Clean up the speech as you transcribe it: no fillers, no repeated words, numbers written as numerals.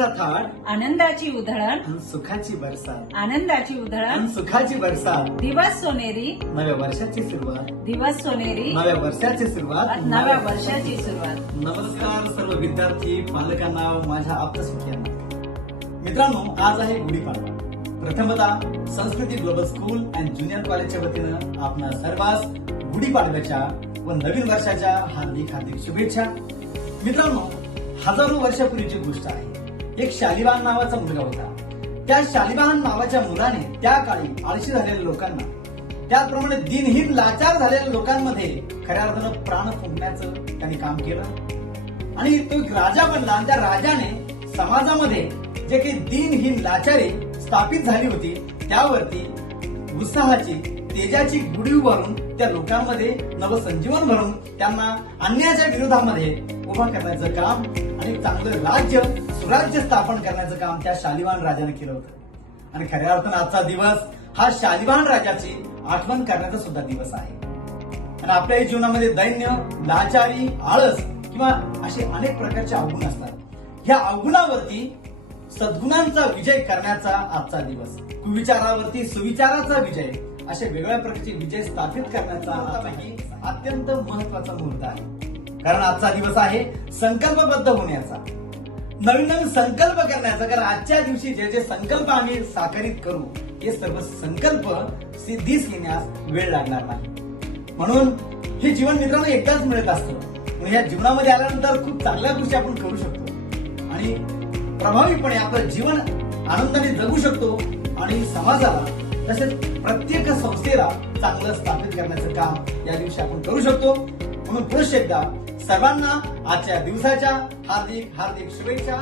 समृद्धीचा थाट, आनंदाची उधळण, आणि सुखाची बरसात, आनंदाची उधळण, आणि सुखाची बरसात. दिवस सोनेरी, नव्या वर्षाची सुरुवात, दिवस सोनेरी, नव्या वर्षाची सुरुवात, नव्या वर्षाची सुरुवात. नमस्कार सर्व विद्यार्थी पालकांना, माझ्या आप्तसुख्यांना. मित्रांनो, आज आहे गुढीपाडवा. प्रथमतः संस्कृती ग्लोबल स्कूल अँड ज्युनियर कॉलेजच्या वतीनं आपणा सर्वांस गुढीपाडव्याच्या व नवीन वर्षाच्या हार्दिक हार्दिक शुभेच्छा. मित्रांनो, हजारो वर्षापूर्वीची गोष्ट आहे. एक शालिवाहन नावाचा मुलगा होता. त्या शालिवाहन नावाच्या मुलाने त्या काळी आळशी झालेल्या लोकांना, त्याचप्रमाणे दिनहीन लाचार झालेल्या लोकांमध्ये खऱ्या अर्थानं प्राण फुंकण्याचं त्यांनी काम केलं आणि तो एक राजा बनला. आणि त्या राजाने समाजामध्ये जे काही दिनहीन लाचारी स्थापित झाली होती त्यावरती उत्साहाची, तेजाची गुढी उभारून त्या लोकांमध्ये नवसंजीवन भरून त्यांना अन्यायाच्या विरोधामध्ये उभा करण्याचं काम आणि चांगलं राज्य, सुराज्य स्थापन करण्याचं काम त्या शालिवाहन राजाने केलं होतं. आणि खऱ्या अर्थानं आजचा दिवस हा शालिवाहन राजाची आठवण करण्याचा सुद्धा दिवस आहे. आणि आपल्याही जीवनामध्ये दैन्य, लाचारी, आळस किंवा असे अनेक प्रकारचे अवगुण असतात. ह्या अवगुणावरती सद्गुणांचा विजय करण्याचा आजचा दिवस, कुविचारावरती सुविचाराचा विजय, असे वेगवेगळ्या प्रकारचे विजय स्थापित करण्याचा अत्यंत महत्वाचा मुहूर्त आहे. कारण आजचा दिवस आहे संकल्पबद्ध होण्याचा, नवीन नवीन संकल्प करण्याचा. कारण आजच्या दिवशी जे जे संकल्प आम्ही साकारित करू, हे सर्व संकल्प सिद्धीस येण्यास वेळ लागणार नाही. म्हणून हे जीवन मित्रांनो एकदाच मिळत असतं. म्हणून या जीवनामध्ये आल्यानंतर खूप चांगल्या गोष्टी आपण करू शकतो आणि प्रभावीपणे आपलं जीवन आनंदाने जगू शकतो आणि समाजाला तसेच प्रत्येक संस्थेला चांगलं स्थापित करण्याचं काम या दिवशी आपण करू शकतो. म्हणून पुरुष एकदा सर्वांना आजच्या दिवसाच्या हार्दिक हार्दिक शुभेच्छा.